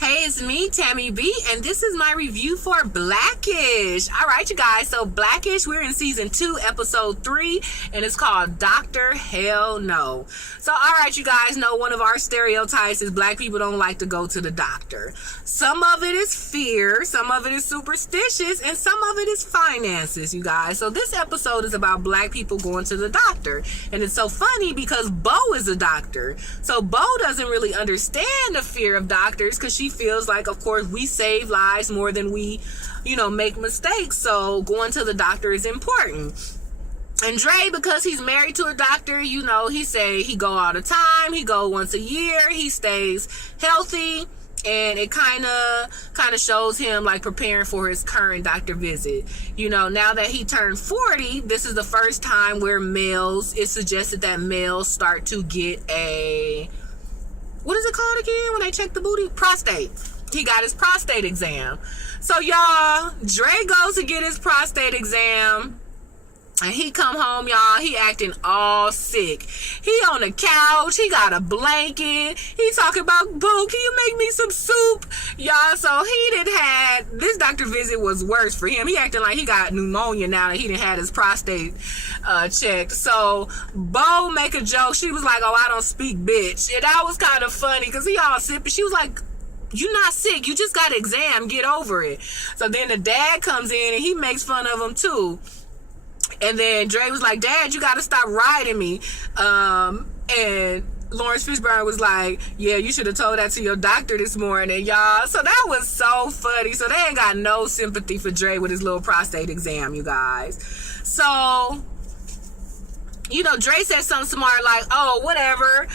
Hey, it's me, Tammy B, and this is my review for Blackish. All right, you guys, so Blackish, we're in season 2, episode 3, and it's called Dr. Hell No. So, all right, you guys know one of our stereotypes is black people don't like to go to the doctor. Some of it is fear, some of it is superstitious, and some of it is finances, you guys. So this episode is about black people going to the doctor, and it's so funny because Bo is a doctor. So Bo doesn't really understand the fear of doctors because she feels like, of course, we save lives more than we, make mistakes. So going to the doctor is important. And Dre, because he's married to a doctor, he say he go all the time. He go once a year. He stays healthy. And it kind of shows him like preparing for his current doctor visit. Now that he turned 40, this is the first time where it's suggested that males start to get what is it called again when they check the booty? Prostate. He got his prostate exam. So y'all, Dre goes to get his prostate exam. And he come home, y'all, he acting all sick. He on the couch, he got a blanket. He talking about, Boo, can you make me some soup? Y'all, so this doctor visit was worse for him. He acting like he got pneumonia now that he didn't have his prostate checked. So Bo make a joke. She was like, oh, I don't speak bitch. And that was kind of funny because he all sick. But she was like, you're not sick. You just got an exam. Get over it. So then the dad comes in and he makes fun of him too. And then Dre was like, Dad, you got to stop riding me. And Lawrence Fishburne was like, yeah, you should have told that to your doctor this morning, y'all. So that was so funny. So they ain't got no sympathy for Dre with his little prostate exam, you guys. So, Dre said something smart like, oh, whatever.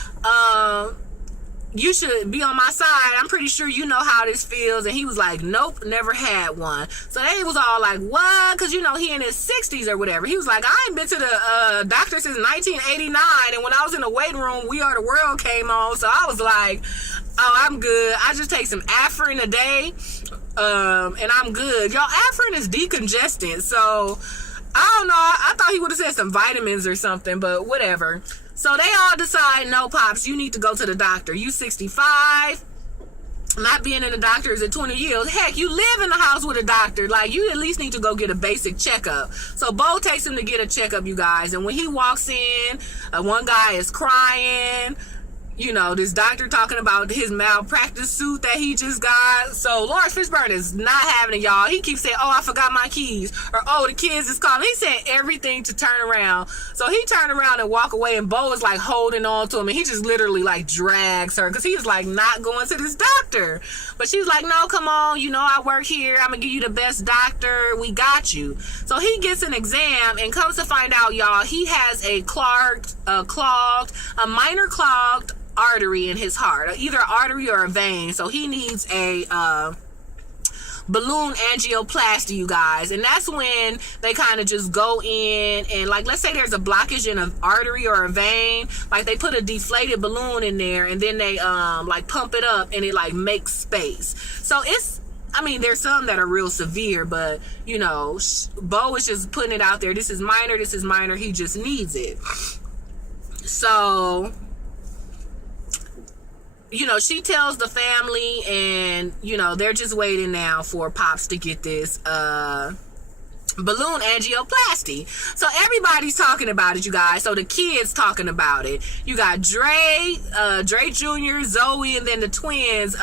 You should be on my side. I'm pretty sure you know how this feels. And he was like, nope, never had one. So they was all like, what? Because, he in his 60s or whatever. He was like, I ain't been to the doctor since 1989. And when I was in the waiting room, We Are the World came on. So I was like, oh, I'm good. I just take some Afrin a day. And I'm good. Y'all, Afrin is decongestant. So I don't know. I thought he would have said some vitamins or something, but whatever. So they all decide, no, Pops, you need to go to the doctor. You 65. Not being in the doctor is at 20 years. Heck, you live in the house with a doctor. Like, you at least need to go get a basic checkup. So Bo takes him to get a checkup, you guys. And when he walks in, one guy is crying. This doctor talking about his malpractice suit that he just got. So Lawrence Fishburne is not having it, y'all. He keeps saying, oh, I forgot my keys. Or, oh, the kids is calling. He's saying everything to turn around. So he turned around and walk away, and Bo is like holding on to him. And he just literally like drags her because he's like not going to this doctor. But she's like, no, come on. I work here. I'm going to give you the best doctor. We got you. So he gets an exam and comes to find out, y'all, he has a minor clogged artery in his heart, either artery or a vein. So he needs a balloon angioplasty, you guys. And that's when they kind of just go in and, like, let's say there's a blockage in an artery or a vein, like they put a deflated balloon in there and then they like pump it up and it like makes space. So there's some that are real severe, but Bo is just putting it out there. This is minor, he just needs it. So she tells the family, and they're just waiting now for Pops to get this balloon angioplasty. So everybody's talking about it, you guys. So the kids talking about it. You got Dre Jr., Zoe, and then the twins,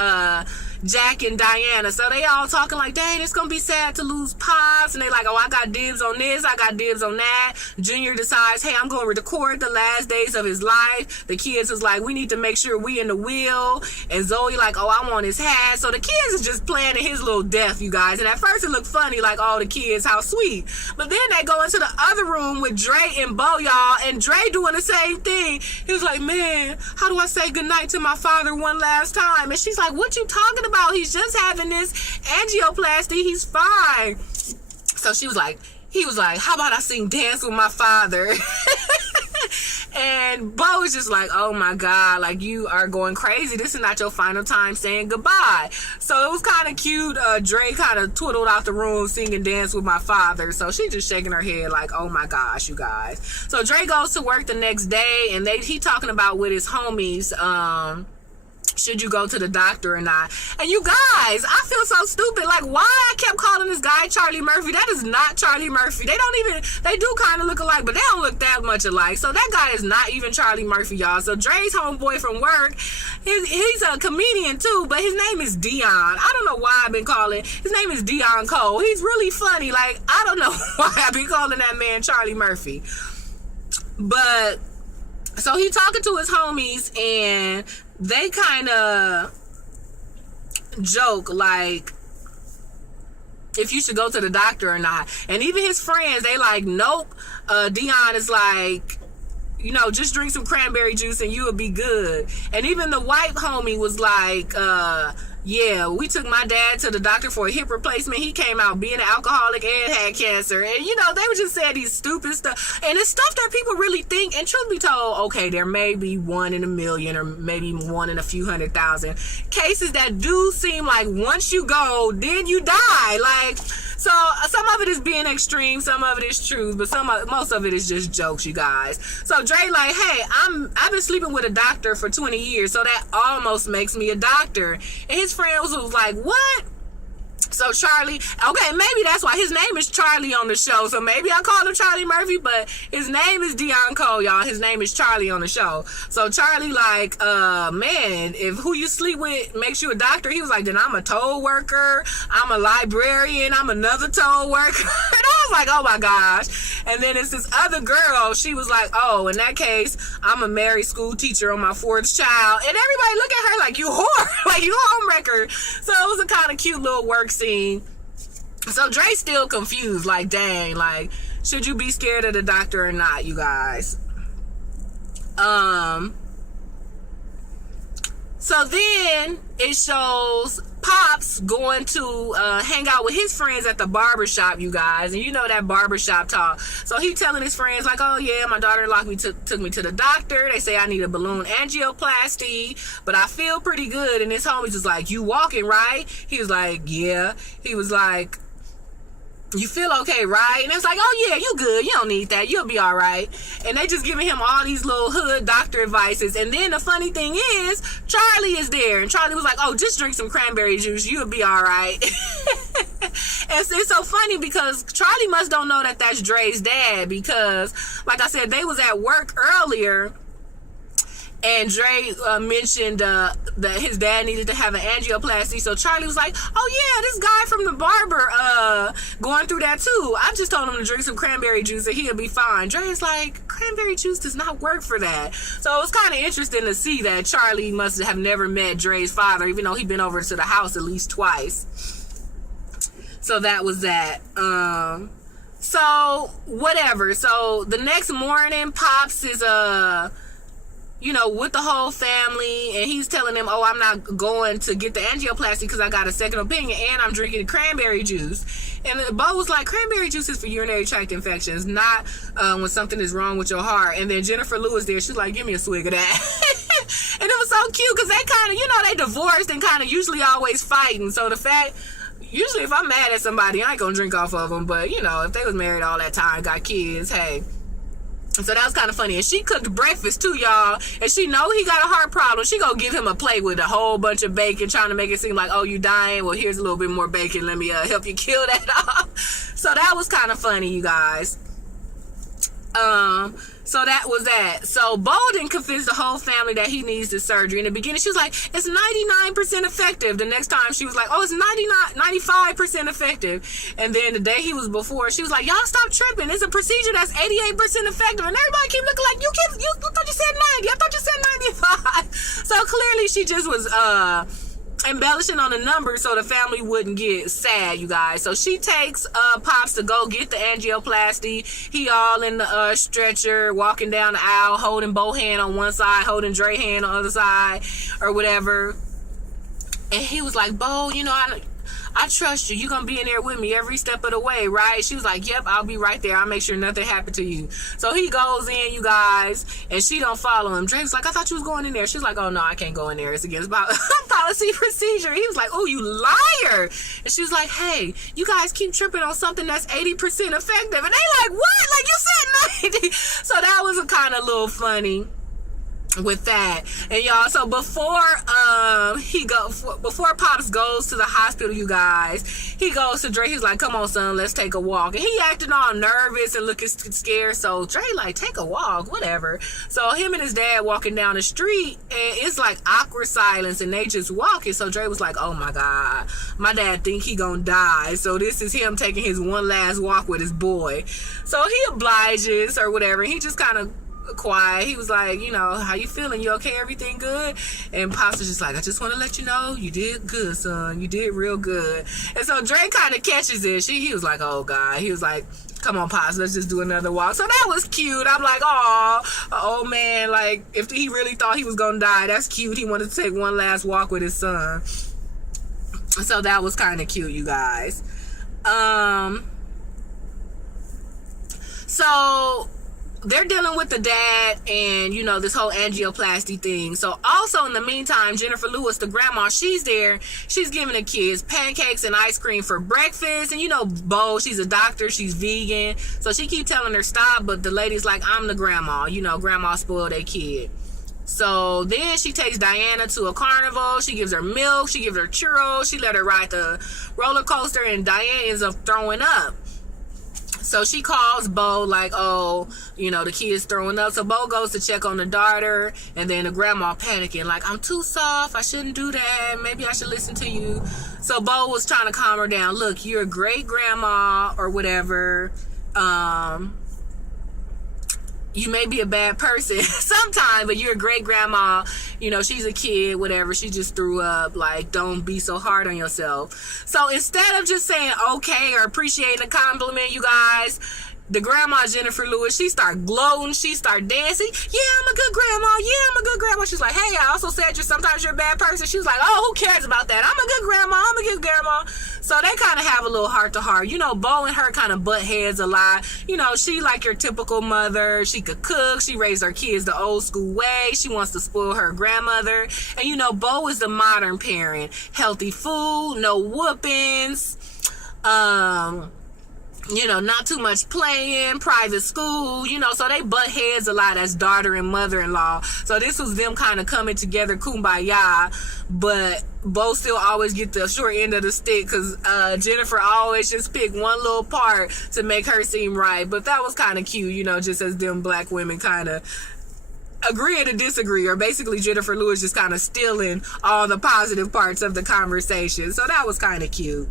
Jack and Diana. So they all talking like, dang, it's gonna be sad to lose Pops. And they like, oh, I got dibs on this, I got dibs on that. Junior decides, hey, I'm gonna record the last days of his life. The kids was like, we need to make sure we in the will. And Zoe like, oh, I want his hat. So the kids is just planning his little death, you guys. And at first it looked funny, like, oh, the kids, how sweet. But then they go into the other room with Dre and Bo, y'all, and Dre doing the same thing. He was like, man, how do I say goodnight to my father one last time? And she's like, what you talking about? He's just having this angioplasty. He's fine. So he was like, how about I sing Dance with My Father? And Bo was just like, oh my God, like, you are going crazy. This is not your final time saying goodbye. So it was kind of cute. Dre kind of twiddled out the room singing Dance with My Father. So she just shaking her head like, oh my gosh, you guys. So Dre goes to work the next day, and he talking about with his homies, should you go to the doctor or not? And you guys, I feel so stupid. Like, why I kept calling this guy Charlie Murphy? That is not Charlie Murphy. They do kind of look alike, but they don't look that much alike. So that guy is not even Charlie Murphy, y'all. So Dre's homeboy from work, he's a comedian too, but his name is Dion. I don't know why I've been calling. His name is Dion Cole. He's really funny. Like, I don't know why I've been calling that man Charlie Murphy. But, so he talking to his homies, and they kind of joke like if you should go to the doctor or not. And even his friends, they like, nope. Dion is like, you know, just drink some cranberry juice and you will be good. And even the white homie was like, yeah, we took my dad to the doctor for a hip replacement. He came out being an alcoholic and had cancer. And, you know, they were just saying these stupid stuff. And it's stuff that people really think. And truth be told, okay, there may be 1 in a million or maybe 1 in a few 100,000 cases that do seem like once you go, then you die. Like, so some of it is being extreme, some of it is truth, but most of it is just jokes, you guys. So Dre like, hey, I've been sleeping with a doctor for 20 years, so that almost makes me a doctor. And his friends was like, what? So Charlie, okay, maybe that's why his name is Charlie on the show. So maybe I call him Charlie Murphy, but his name is Dion Cole, y'all. His name is Charlie on the show. So Charlie like, man, if who you sleep with makes you a doctor, he was like, then I'm a toll worker, I'm a librarian, I'm another toll worker. And I was like, oh my gosh. And then it's this other girl, she was like, oh, in that case, I'm a married school teacher on my 4th child. And everybody look at her like, you whore, like you homewrecker. So it was a kind of cute little work scene. So Dre's still confused, like, dang, like, should you be scared of the doctor or not, you guys? So then it shows Pops going to hang out with his friends at the barbershop, you guys. And you know that barbershop talk. So he telling his friends like, oh yeah, my daughter-in-law took me to the doctor. They say I need a balloon angioplasty, but I feel pretty good. And his homies is like, you walking, right? He was like, yeah. He was like, you feel okay, right? And it's like, oh yeah, you good, you don't need that, you'll be all right. And they just giving him all these little hood doctor advices. And then the funny thing is, Charlie is there, and Charlie was like, oh, just drink some cranberry juice, you'll be all right. And it's so funny because Charlie must don't know that that's Dre's dad, because like I said, they was at work earlier, and Dre mentioned that his dad needed to have an angioplasty. So Charlie was like, oh yeah, this guy from the barber going through that too. I just told him to drink some cranberry juice and he'll be fine. Dre's like, cranberry juice does not work for that. So it was kind of interesting to see that Charlie must have never met Dre's father, even though he'd been over to the house at least twice. So that was that. So whatever. So the next morning, Pops is you know, with the whole family, and he's telling them, oh, I'm not going to get the angioplasty because I got a second opinion, and I'm drinking cranberry juice. And Bo was like, cranberry juice is for urinary tract infections, not when something is wrong with your heart. And then Jennifer Lewis there, she's like, give me a swig of that. And it was so cute because they kind of, you know, they divorced and kind of usually always fighting. So the fact, usually if I'm mad at somebody, I ain't gonna drink off of them. But, you know, if they was married all that time, got kids, hey. So that was kind of funny. And she cooked breakfast too, y'all. And she know he got a heart problem. She gonna give him a plate with a whole bunch of bacon, trying to make it seem like, oh, you dying? Well, here's a little bit more bacon. Let me help you kill that off. So that was kind of funny, you guys. So that was that. So Bolden convinced the whole family that he needs the surgery. In the beginning, she was like, it's 99% effective. The next time, she was like, oh, it's 95% effective. And then the day he was before, she was like, y'all stop tripping. It's a procedure that's 88% effective. And everybody keep looking like, you thought you said 90. I thought you said 95. So clearly, she just was embellishing on the numbers so the family wouldn't get sad, you guys. So she takes Pops to go get the angioplasty. He all in the stretcher, walking down the aisle, holding Bo hand on one side, holding Dre hand on the other side, or whatever. And he was like, Bo, you know, I trust you. You're going to be in there with me every step of the way, right? She was like, yep, I'll be right there. I'll make sure nothing happened to you. So he goes in, you guys, and she don't follow him. Drake's like, I thought you was going in there. She's like, oh, no, I can't go in there. It's against policy procedure. He was like, oh, you liar. And she was like, hey, you guys keep tripping on something that's 80% effective. And they like, what? Like, you said 90. So that was a kind of little funny. with that. And y'all, so before before Pops goes to the hospital, you guys, he goes to Dre. He's like, come on son, let's take a walk. And he acting all nervous and looking scared. So Dre like, take a walk, whatever. So him and his dad walking down the street, and it's like awkward silence, and they just walking. So Dre was like, oh my god, my dad think he gonna die, so this is him taking his one last walk with his boy. So he obliges or whatever. He just kind of quiet. He was like, you know, how you feeling? You okay? Everything good? And Pops was just like, I just want to let you know you did good, son. You did real good. And so Dre kind of catches it. He was like, oh God. He was like, come on, Pops, let's just do another walk. So that was cute. I'm like, oh, old man, like, if he really thought he was gonna die, that's cute. He wanted to take one last walk with his son. So that was kind of cute, you guys. So they're dealing with the dad and, you know, this whole angioplasty thing. So also in the meantime, Jennifer Lewis, the grandma, she's there. She's giving the kids pancakes and ice cream for breakfast. And, you know, Bo, she's a doctor. She's vegan. So she keep telling her stop. But the lady's like, I'm the grandma. You know, grandma spoiled their kid. So then she takes Diana to a carnival. She gives her milk. She gives her churros. She let her ride the roller coaster. And Diana ends up throwing up. So she calls Bo like, oh, you know, the kid's throwing up. So Bo goes to check on the daughter, and then the grandma panicking like, I'm too soft. I shouldn't do that. Maybe I should listen to you. So Bo was trying to calm her down. Look, you're a great grandma or whatever. You may be a bad person sometimes, but you're a great grandma. You know, she's a kid, whatever. She just threw up. Like, don't be so hard on yourself. So instead of just saying okay or appreciating a compliment, you guys, the grandma, Jennifer Lewis, she start gloating. She start dancing. Yeah, I'm a good grandma. Yeah, I'm a good grandma. She's like, hey, I also said sometimes you're a bad person. She's like, oh, who cares about that? I'm a good grandma. I'm a good grandma. So they kind of have a little heart to heart. You know, Bo and her kind of butt heads a lot. You know, she like your typical mother. She could cook. She raised her kids the old school way. She wants to spoil her grandmother. And, you know, Bo is the modern parent. Healthy food, no whoopings. You know, not too much playing, private school, you know, so they butt heads a lot as daughter and mother-in-law. So this was them kind of coming together, kumbaya, but Bo still always get the short end of the stick because Jennifer always just pick one little part to make her seem right. But that was kind of cute, you know, just as them black women kind of agree to disagree, or basically Jennifer Lewis just kind of stealing all the positive parts of the conversation. So that was kind of cute.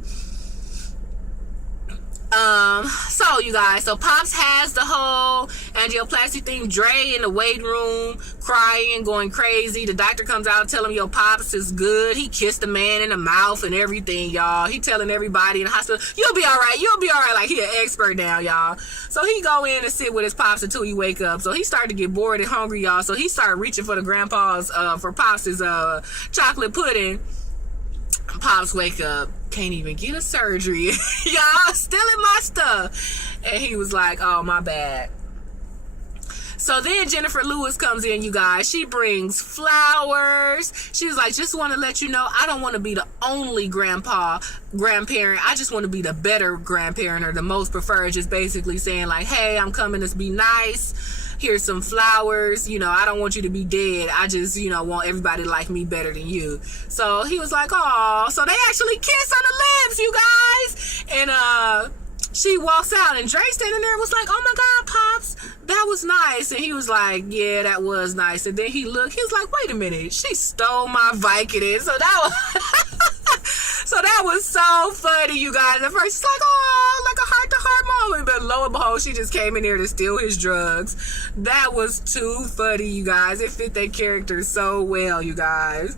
So you guys, so Pops has the whole angioplasty thing. Dre in the waiting room crying, going crazy. The doctor comes out and tell him, yo, Pops is good. He kissed the man in the mouth and everything, y'all. He telling everybody in the hospital, you'll be all right, you'll be all right. Like, he an expert now, y'all. So he go in and sit with his Pops until he wake up. So he started to get bored and hungry, y'all. So he started reaching for the grandpa's for Pops' chocolate pudding. Pops wake up, can't even get a surgery. Y'all stealing my stuff. And he was like, oh, my bad. So then Jennifer Lewis comes in, you guys. She brings flowers. She was like, just want to let you know, I don't want to be the only grandparent. I just want to be the better grandparent, or the most preferred. Just basically saying like, hey, I'm coming to be nice. Here's some flowers. You know, I don't want you to be dead. I just, you know, want everybody to like me better than you. So he was like, oh. So they actually kiss on the lips, you guys. And she walks out, and Dre standing there was like, oh my God, Pops, that was nice. And he was like, yeah, that was nice. And then he looked, he was like, wait a minute, she stole my Vicodin. So that was so that was so funny, you guys. At first it's like, oh, like a heart-to-heart moment, but lo and behold, she just came in here to steal his drugs. That was too funny, you guys. It fit their character so well, you guys.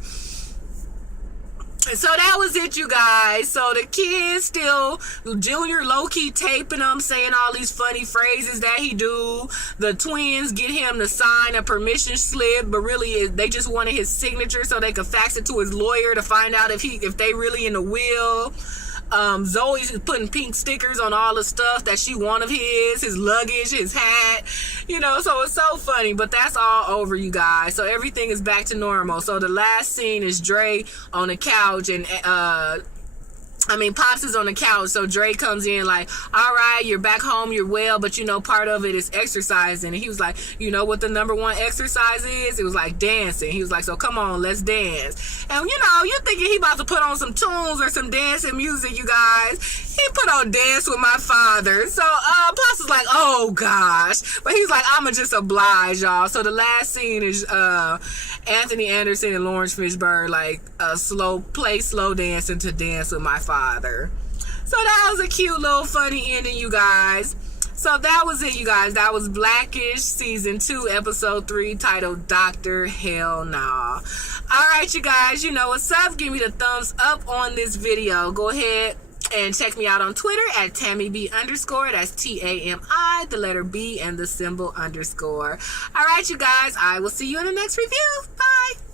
So that was it, you guys. So the kids still, Junior low-key taping them, saying all these funny phrases that he do. The twins get him to sign a permission slip, but really they just wanted his signature so they could fax it to his lawyer to find out if they really in the will. Zoe's putting pink stickers on all the stuff that she want of his luggage, his hat, you know, so it's so funny. But that's all over, you guys. So everything is back to normal. So the last scene is Dre on the couch, and Pops is on the couch, so Dre comes in like, all right, you're back home, you're well, but part of it is exercising. And he was like, you know what the number one exercise is? It was like dancing. He was like, so come on, let's dance. And you're thinking he about to put on some tunes or some dancing music, you guys. He put on Dance With My Father. So Pops is like, oh gosh. But he's like, I'ma just oblige, y'all. So the last scene is Anthony Anderson and Lawrence Fishburne like slow dancing to Dance With My Father. So that was a cute little funny ending, you guys. So that was it, you guys. That was Blackish season 2 episode 3 titled Dr. Hell Nah. Alright, you guys, you know what's up. Give me the thumbs up on this video. Go ahead and check me out on Twitter at TamiB_. That's TAMI, the letter B, and the symbol _. Alright, you guys. I will see you in the next review. Bye.